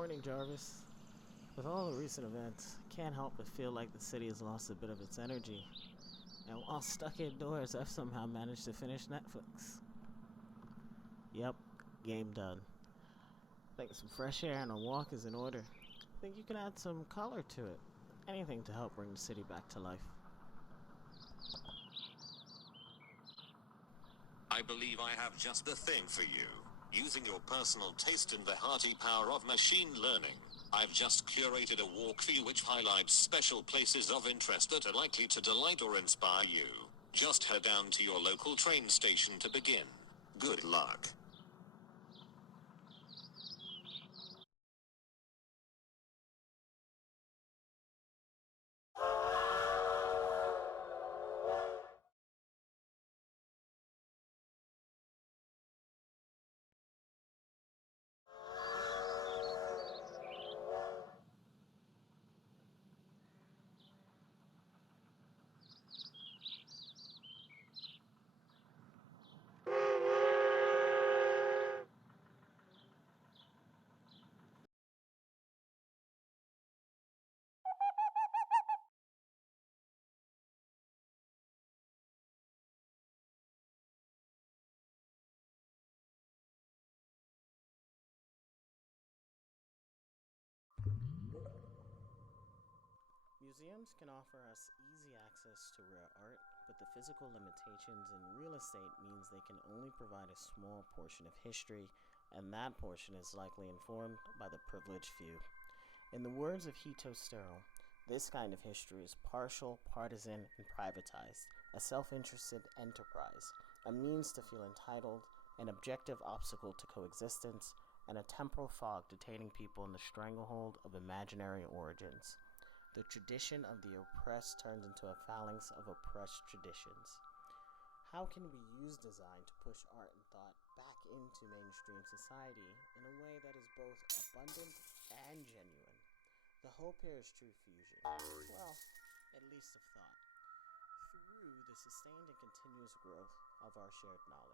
Morning, Jarvis. With all the recent events, can't help but feel like the city has lost a bit of its energy. And while stuck indoors, I've somehow managed to finish Netflix. Yep, game done. Think some fresh air and a walk is in order. Think you can add some color to it. Anything to help bring the city back to life. I believe I have just the thing for you. Using your personal taste and the hearty power of machine learning, I've just curated a walk for you which highlights special places of interest that are likely to delight or inspire you. Just head down to your local train station to begin. Good luck. Museums can offer us easy access to rare art, but the physical limitations in real estate means they can only provide a small portion of history, and that portion is likely informed by the privileged few. In the words of Hito Sterl, this kind of history is partial, partisan, and privatized, a self-interested enterprise, a means to feel entitled, an objective obstacle to coexistence, and a temporal fog detaining people in the stranglehold of imaginary origins. The tradition of the oppressed turns into a phalanx of oppressed traditions. How can we use design to push art and thought back into mainstream society in a way that is both abundant and genuine? The hope here is true fusion. Well, at least of thought, through the sustained and continuous growth of our shared knowledge.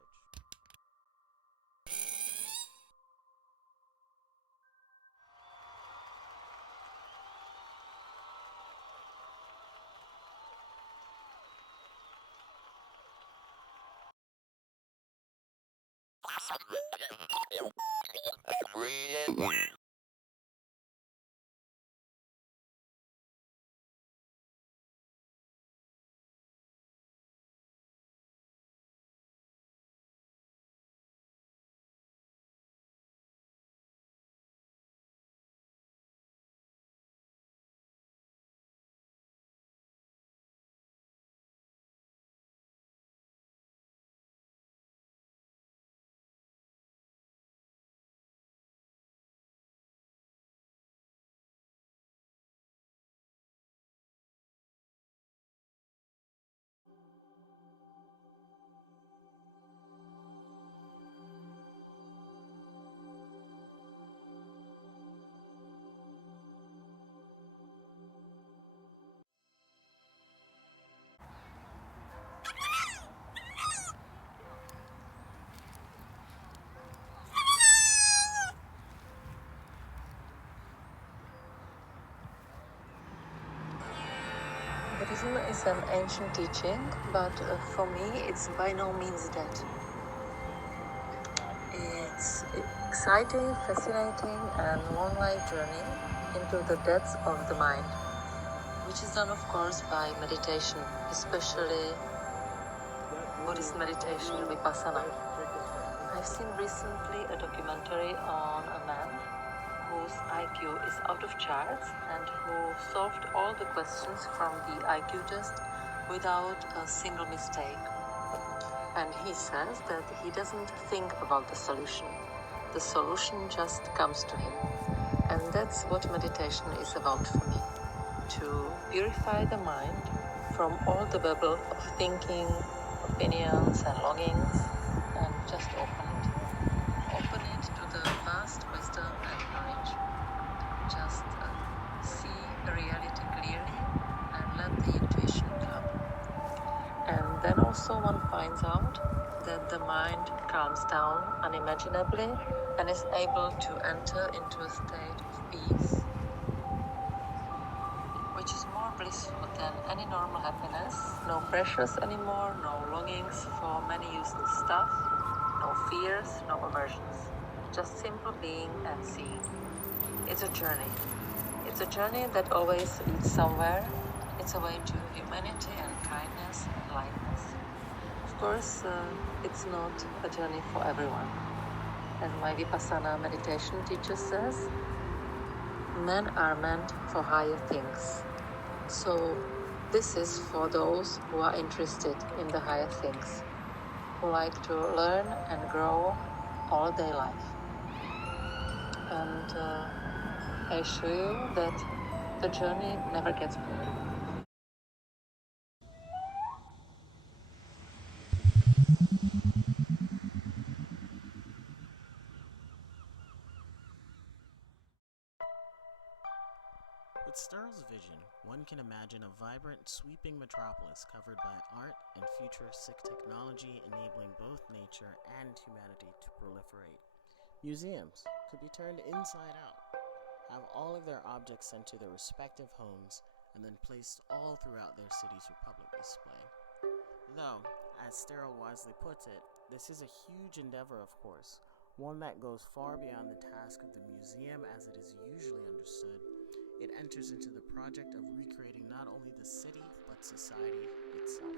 Buddhism is an ancient teaching, but for me it's by no means dead. It's exciting, fascinating, and one-life journey into the depths of the mind, which is done, of course, by meditation, especially Buddhist meditation, Vipassana. I've seen recently a documentary on a man whose IQ is out of charts and who solved all the questions from the IQ test without a single mistake. And he says that he doesn't think about the solution just comes to him. And that's what meditation is about for me, to purify the mind from all the babble of thinking, opinions and longings, and just open it to the vast wisdom and knowledge. Just see reality clearly and let the intuition come. And then also one finds out that the mind calms down unimaginably and is able to enter into a state of peace, which is more blissful than any normal happiness. No pressures anymore, no longings for many useless stuff, no fears, no aversions. Just simple being and seeing. It's a journey. It's a journey that always leads somewhere. It's a way to humanity and kindness and lightness. Of course, it's not a journey for everyone. As my Vipassana meditation teacher says, men are meant for higher things. So this is for those who are interested in the higher things, who like to learn and grow all day life. And I assure you that the journey never gets boring. With Sterl's vision, one can imagine a vibrant, sweeping metropolis covered by art and futuristic technology enabling both nature and humanity to proliferate. Museums could be turned inside out, have all of their objects sent to their respective homes, and then placed all throughout their cities for public display. Though, as Sterl wisely puts it, this is a huge endeavor, of course, one that goes far beyond the task of the museum as it is usually understood. It enters into the project of recreating not only the city, but society itself.